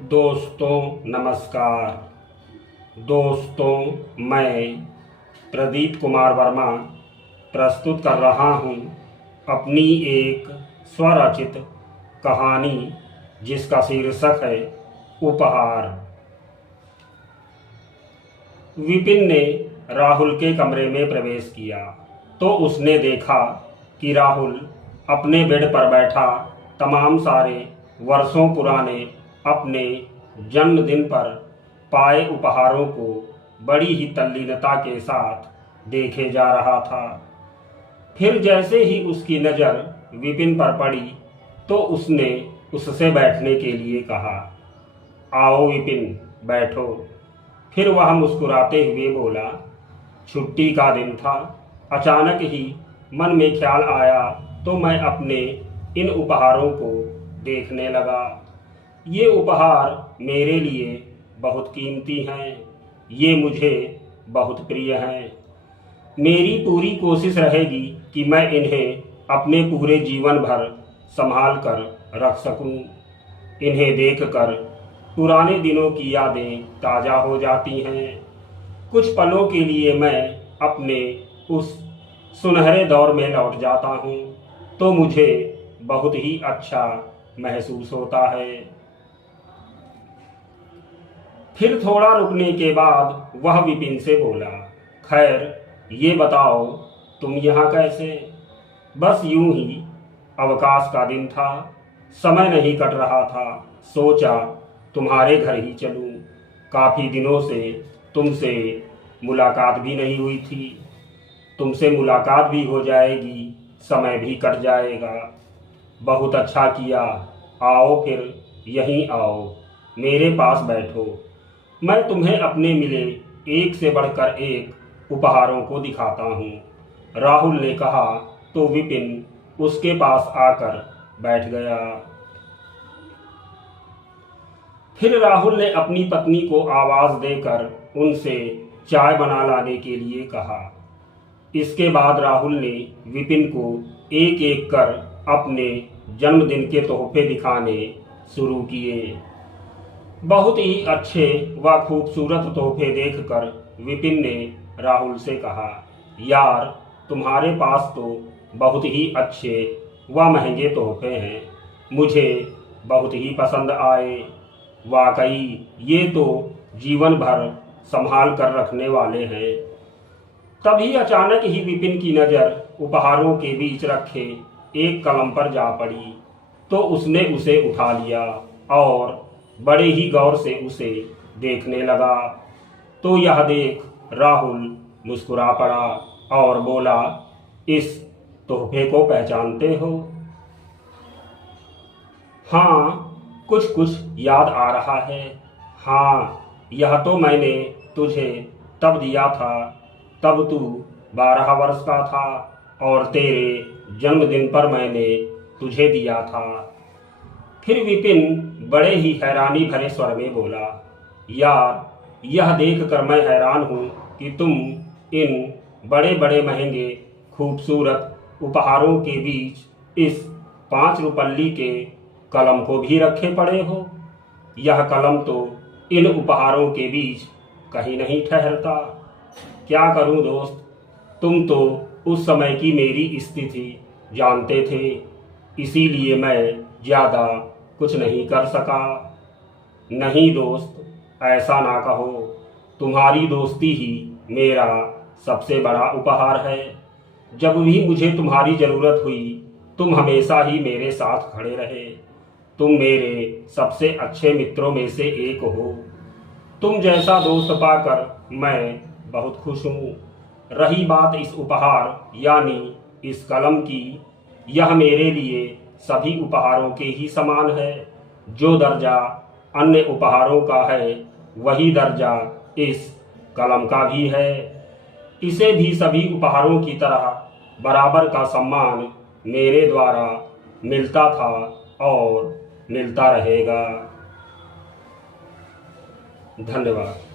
दोस्तों नमस्कार। दोस्तों, मैं प्रदीप कुमार वर्मा प्रस्तुत कर रहा हूँ अपनी एक स्वरचित कहानी जिसका शीर्षक है उपहार। विपिन ने राहुल के कमरे में प्रवेश किया तो उसने देखा कि राहुल अपने बेड पर बैठा तमाम सारे वर्षों पुराने अपने जन्मदिन पर पाए उपहारों को बड़ी ही तल्लीनता के साथ देखे जा रहा था। फिर जैसे ही उसकी नज़र विपिन पर पड़ी तो उसने उससे बैठने के लिए कहा, आओ विपिन, बैठो। फिर वह मुस्कुराते हुए बोला, छुट्टी का दिन था, अचानक ही मन में ख्याल आया तो मैं अपने इन उपहारों को देखने लगा। ये उपहार मेरे लिए बहुत कीमती हैं, ये मुझे बहुत प्रिय हैं। मेरी पूरी कोशिश रहेगी कि मैं इन्हें अपने पूरे जीवन भर संभाल कर रख सकूं। इन्हें देखकर पुराने दिनों की यादें ताज़ा हो जाती हैं। कुछ पलों के लिए मैं अपने उस सुनहरे दौर में लौट जाता हूं तो मुझे बहुत ही अच्छा महसूस होता है। फिर थोड़ा रुकने के बाद वह विपिन से बोला, खैर ये बताओ तुम यहाँ कैसे? बस यूं ही, अवकाश का दिन था, समय नहीं कट रहा था, सोचा तुम्हारे घर ही चलूं। काफ़ी दिनों से तुमसे मुलाकात भी नहीं हुई थी। तुमसे मुलाकात भी हो जाएगी, समय भी कट जाएगा। बहुत अच्छा किया, आओ फिर यहीं आओ, मेरे पास बैठो। मैं तुम्हें अपने मिले एक से बढ़कर एक उपहारों को दिखाता हूँ, राहुल ने कहा तो विपिन उसके पास आकर बैठ गया। फिर राहुल ने अपनी पत्नी को आवाज़ देकर उनसे चाय बना लाने के लिए कहा। इसके बाद राहुल ने विपिन को एक एक कर अपने जन्मदिन के तोहफे दिखाने शुरू किए। बहुत ही अच्छे व खूबसूरत तोहफे देखकर विपिन ने राहुल से कहा, यार तुम्हारे पास तो बहुत ही अच्छे व महंगे तोहफे हैं, मुझे बहुत ही पसंद आए। वाकई ये तो जीवन भर संभाल कर रखने वाले हैं। तभी अचानक ही विपिन की नज़र उपहारों के बीच रखे एक कलम पर जा पड़ी तो उसने उसे उठा लिया और बड़े ही गौर से उसे देखने लगा। तो यह देख राहुल मुस्कुरा पड़ा और बोला, इस तोहफे को पहचानते हो? हाँ, कुछ कुछ याद आ रहा है। हाँ, यह तो मैंने तुझे तब दिया था, तब तू 12 वर्ष का था और तेरे जन्मदिन पर मैंने तुझे दिया था। फिर विपिन बड़े ही हैरानी भरे स्वर में बोला, यार यह देखकर मैं हैरान हूँ कि तुम इन बड़े बड़े महंगे खूबसूरत उपहारों के बीच इस 5 रुपल्ली के कलम को भी रखे पड़े हो। यह कलम तो इन उपहारों के बीच कहीं नहीं ठहरता। क्या करूं दोस्त, तुम तो उस समय की मेरी स्थिति जानते थे, इसीलिए मैं ज़्यादा कुछ नहीं कर सका। नहीं दोस्त, ऐसा ना कहो, तुम्हारी दोस्ती ही मेरा सबसे बड़ा उपहार है। जब भी मुझे तुम्हारी ज़रूरत हुई तुम हमेशा ही मेरे साथ खड़े रहे। तुम मेरे सबसे अच्छे मित्रों में से एक हो। तुम जैसा दोस्त पाकर मैं बहुत खुश हूँ। रही बात इस उपहार यानी इस कलम की, यह मेरे लिए सभी उपहारों के ही समान है। जो दर्जा अन्य उपहारों का है वही दर्जा इस कलम का भी है। इसे भी सभी उपहारों की तरह बराबर का सम्मान मेरे द्वारा मिलता था और मिलता रहेगा। धन्यवाद।